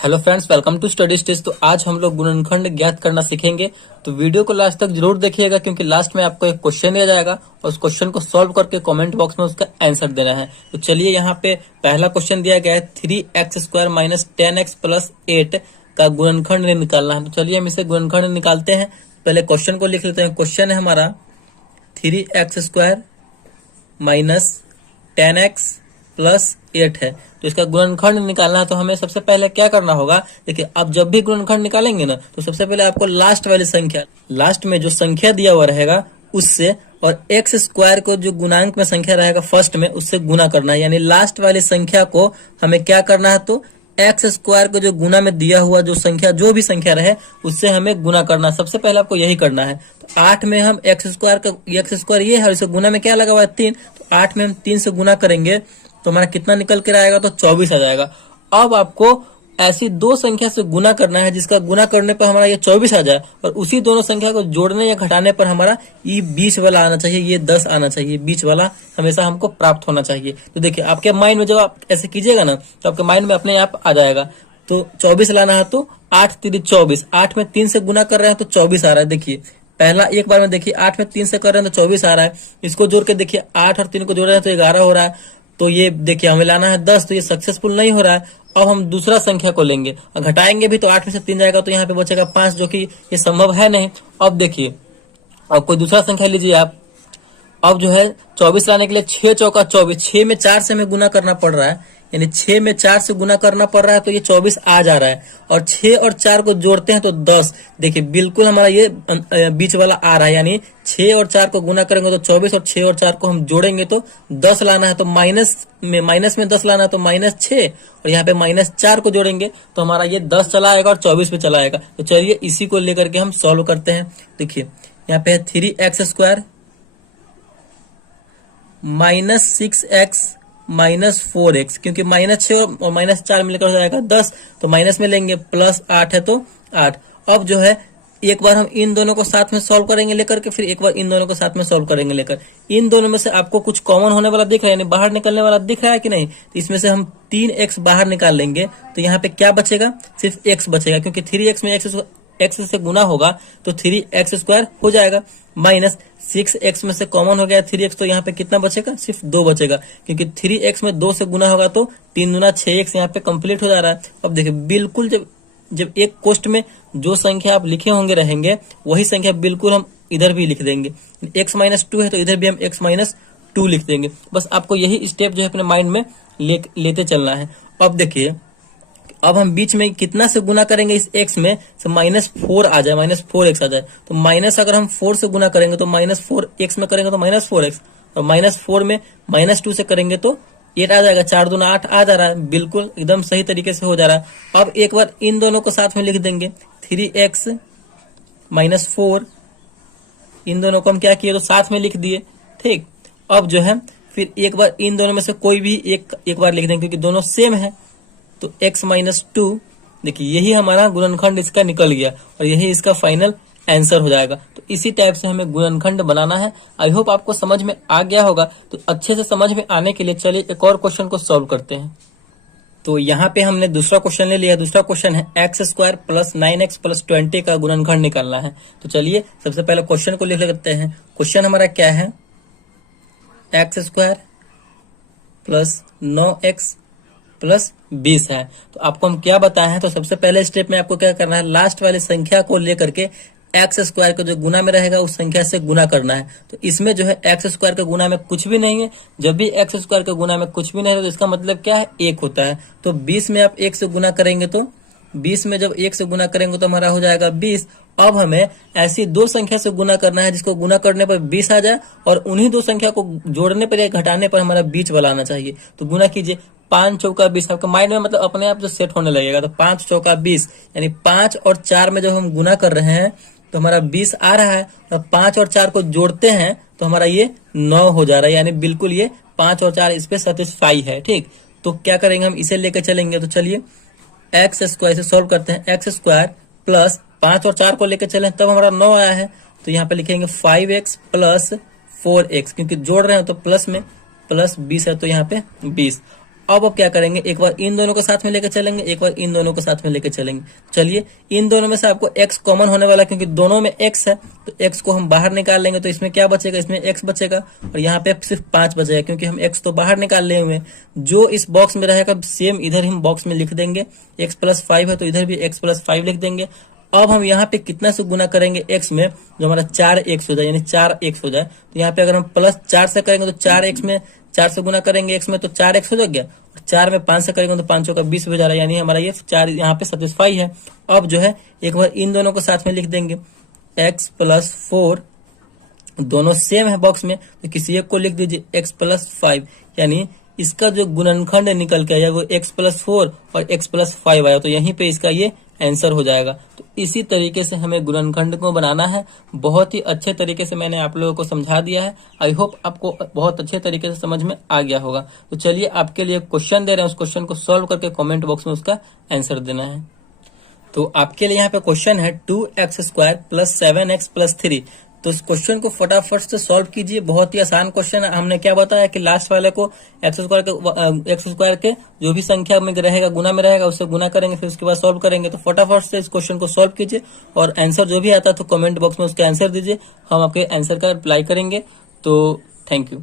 Hello friends, welcome to study stage. तो आज हम लोग गुणनखंड ज्ञात करना सीखेंगे। तो वीडियो को लास्ट तक जरूर देखिएगा, क्योंकि लास्ट में आपको एक क्वेश्चन दिया जाएगा और उस क्वेश्चन को सॉल्व करके कमेंट बॉक्स में उसका आंसर देना है। तो चलिए, यहाँ पे पहला क्वेश्चन दिया गया है 3x² माइनस 10x प्लस 8 का गुणनखंड निकालना है। तो चलिए हम इसे गुणनखंड निकालते हैं। पहले क्वेश्चन को लिख लेते हैं। क्वेश्चन है हमारा 3x² माइनस 10x प्लस 8 है। तो इसका गुणनखंड निकालना है। तो हमें सबसे पहले क्या करना होगा, देखिए अब जब भी गुणनखंड निकालेंगे ना, तो सबसे पहले आपको लास्ट वाली संख्या, लास्ट में जो संख्या दिया हुआ रहेगा उससे, और एक्स स्क्वायर को जो गुणांक में संख्या रहेगा फर्स्ट में, उससे गुना करना है। यानी लास्ट वाली संख्या को हमें क्या करना है, तो एक्स स्क्वायर को जो गुना में दिया हुआ जो संख्या, जो भी संख्या रहे, उससे हमें गुना करना है। सबसे पहले आपको यही करना है। तो 8 में हम एक्स स्क्वायर ये है, इसे गुना में क्या लगा हुआ है 3, तो 8 में हम 3 से गुना करेंगे तो हमारा कितना निकल कर आएगा, तो 24 आ जाएगा। अब आपको ऐसी दो संख्या से गुना करना है जिसका गुना करने पर हमारा ये 24 आ जाए, और उसी दोनों संख्या को जोड़ने या घटाने पर हमारा ये बीच वाला आना चाहिए, ये 10 आना चाहिए। बीच वाला हमेशा हमको प्राप्त होना चाहिए। तो देखिए आपके माइंड में जब आप ऐसे कीजिएगा ना, तो आपके माइंड में अपने आप आ जाएगा। तो 24 लाना है, तो 8 3 24, 8 में 3 से गुना कर रहे हैं तो 24 आ रहा है। देखिए पहला एक बार में देखिए 8 में 3 से कर रहे हैं तो 24 आ रहा है। इसको जोड़ के देखिए 8 और 3 को जोड़ रहे हैं तो 11 हो रहा है। तो ये देखिए हमें लाना है 10, तो ये सक्सेसफुल नहीं हो रहा है। अब हम दूसरा संख्या को लेंगे और घटाएंगे भी, तो 8 में से 3 जाएगा तो यहाँ पे बचेगा 5, जो कि ये संभव है नहीं। अब देखिए, अब कोई दूसरा संख्या लीजिए आप। अब जो है 24 लाने के लिए 6 चौका 24, 6 में 4 से हमें गुना करना पड़ रहा है, यानी 6 में 4 से गुना करना पड़ रहा है, तो ये 24 आ जा रहा है। और 6 और 4 को जोड़ते हैं तो 10। देखिए बिल्कुल हमारा ये बीच वाला आ रहा है, यानी 6 और 4 को गुना करेंगे तो 24, और 6 और 4 को हम जोड़ेंगे तो 10 लाना है। तो माइनस में 10 लाना है, तो -6, और यहाँ पे -4 को जोड़ेंगे तो हमारा ये 10 चला आएगा और 24 पे चला आएगा। तो चलिए इसी को लेकर के हम सॉल्व करते हैं। देखिए यहाँ पे है 3x² minus 6x minus 4x, क्योंकि -6 और -4 मिलकर हो जाएगा 10, तो माइनस में लेंगे, प्लस 8 है तो 8। अब जो है एक बार हम इन दोनों को साथ में सॉल्व करेंगे लेकर के, फिर एक बार इन दोनों को साथ में सॉल्व करेंगे लेकर। इन दोनों में से आपको कुछ कॉमन होने वाला दिख रहा है, यानी बाहर निकलने वाला दिख रहा है कि नहीं, तो इसमें से हम 3x बाहर निकाल लेंगे। तो यहाँ पे क्या बचेगा, सिर्फ x बचेगा, क्योंकि 3x में x से गुना होगा तो 3x² हो जाएगा। माइनस 6x में से कॉमन हो गया 3x, तो यहाँ पे कितना बचेगा, सिर्फ 2 बचेगा, क्योंकि 3x में 2 से गुना होगा तो 3 दूना 6x यहाँ पे कंप्लीट हो जा रहा है। अब देखिए बिल्कुल जब एक कोष्ठ में जो संख्या आप लिखे होंगे रहेंगे, वही संख्या बिल्कुल हम इधर भी लिख देंगे। x-2 है तो इधर भी हम x-2 लिख देंगे। बस आपको यही स्टेप जो है अपने माइंड में लेते चलना है। अब देखिए, अब हम बीच में कितना से गुना करेंगे इस x में, से -4 आ जाए, -4x आ जाए। तो माइनस अगर हम 4 से गुना करेंगे तो -4x में करेंगे तो -4x, और -4 में -2 से करेंगे तो 8 आ जाएगा। 4 दूना 8 आ जा रहा है, बिल्कुल एकदम सही तरीके से हो जा रहा है। अब एक बार इन दोनों को साथ में लिख देंगे, 3x माइनस 4, इन दोनों को हम क्या किए, तो साथ में लिख दिए। ठीक, अब जो है फिर एक बार इन दोनों में से कोई भी एक बार लिख देंगे, क्योंकि दोनों सेम है। तो x-2, देखिए यही हमारा गुणनखंड इसका निकल गया, और यही इसका फाइनल आंसर हो जाएगा। तो इसी टाइप से हमें गुणनखंड बनाना है। आई होप आपको समझ में आ गया होगा। तो अच्छे से समझ में आने के लिए चलिए एक और क्वेश्चन को सॉल्व करते हैं। तो यहाँ पे हमने दूसरा क्वेश्चन ले लिया। दूसरा क्वेश्चन है x² प्लस 9x प्लस 20 का गुणनखंड निकालना है। तो चलिए सबसे पहले क्वेश्चन को लिख लेते हैं। क्वेश्चन हमारा क्या है, x² प्लस 9x प्लस 20 है। तो आपको हम क्या बताए हैं, तो सबसे पहले स्टेप में आपको क्या करना है, लास्ट वाली संख्या को लेकर के x² को जो गुना में रहेगा उस संख्या से गुना करना है। तो इसमें जो है x² के गुना में कुछ भी नहीं है। जब भी x² के गुना में कुछ भी नहीं है तो इसका मतलब क्या है, 1 होता है। तो 20 में आप 1 से गुना करेंगे, तो 20 में जब 1 से गुना करेंगे तो हमारा हो जाएगा 20। अब हमें ऐसी दो संख्या से गुना करना है जिसको गुना करने पर 20 आ जाए, और उन्हीं दो संख्या को जोड़ने पर या घटाने पर हमारा बीच वाला आना चाहिए। तो गुना कीजिए, 5 चौका 20, आपके माइंड में मतलब अपने आप जो सेट होने लगेगा। तो 5 चौका 20, यानी 5 और 4 में जब हम गुना कर रहे हैं तो हमारा 20 आ रहा है, और 5 और 4 को जोड़ते हैं तो हमारा ये 9 हो जा रहा है, यानी बिल्कुल ये 5 और 4 इस पे सेटिस्फाई है। ठीक, तो क्या करेंगे, हम इसे लेकर चलेंगे। तो चलिए x² से सॉल्व करते हैं। x² प्लस 5 और 4 को लेकर चले तब हमारा 9 आया है। तो यहाँ पे लिखेंगे 5x प्लस 4x, क्योंकि जोड़ रहे हैं तो प्लस में प्लस 20 है तो यहाँ पे 20। अब क्या करेंगे, एक बार इन दोनों को साथ में लेकर चलेंगे, एक बार इन दोनों को साथ में लेकर चलेंगे। चलिए, इन दोनों में से आपको x कॉमन होने वाला है, क्योंकि दोनों में x है, तो x को हम बाहर निकाल लेंगे, तो इसमें क्या बचेगा, इसमें x बचेगा, और यहाँ पे सिर्फ 5 बचेगा, क्योंकि हम x तो बाहर निकाल लिए हुए हैं। जो इस बॉक्स में रहेगा सेम इधर हम बॉक्स में लिख देंगे, x प्लस 5 है तो इधर भी x प्लस 5 लिख देंगे। अब हम यहाँ पे कितना से गुना करेंगे x में, जो हमारा 4x हो जाए, यानी 4x हो जाए। तो यहाँ पे अगर हम प्लस 4 से करेंगे तो 4x में 4 से गुना करेंगे x में, तो 4x हो गया, और 4 में 5 से करेंगे तो 5 का 20 हो जा रहा है, यानी हमारा ये 4 यहाँ पे सेटिस्फाई है। अब जो है एक बार इन दोनों को साथ में लिख देंगे, x प्लस 4, दोनों सेम है बॉक्स में, तो किसी एक को लिख दीजिए x प्लस 5, यानी इसका जो गुणनखंड निकल के आया वो x प्लस 4 और x प्लस 5 आया, तो यहीं पे इसका ये आंसर हो जाएगा। तो इसी तरीके से हमें गुणनखंड को बनाना है। बहुत ही अच्छे तरीके से मैंने आप लोगों को समझा दिया है। आई होप आपको बहुत अच्छे तरीके से समझ में आ गया होगा। तो चलिए, आपके लिए क्वेश्चन दे रहे हैं, उस क्वेश्चन को सॉल्व करके कमेंट बॉक्स में उसका आंसर देना है। तो आपके लिए यहाँ पे क्वेश्चन है 2x² प्लस 7x प्लस 3। तो इस क्वेश्चन को फटाफट से सॉल्व कीजिए। बहुत ही आसान क्वेश्चन है। हमने क्या बताया कि लास्ट वाले को x² के जो भी संख्या में रहेगा, गुना में रहेगा, उससे गुना करेंगे, फिर उसके बाद सॉल्व करेंगे। तो फटाफट से इस क्वेश्चन को सॉल्व कीजिए, और आंसर जो भी आता है तो कमेंट बॉक्स में उसका आंसर दीजिए, हम आपके आंसर का रिप्लाई करेंगे। तो थैंक यू।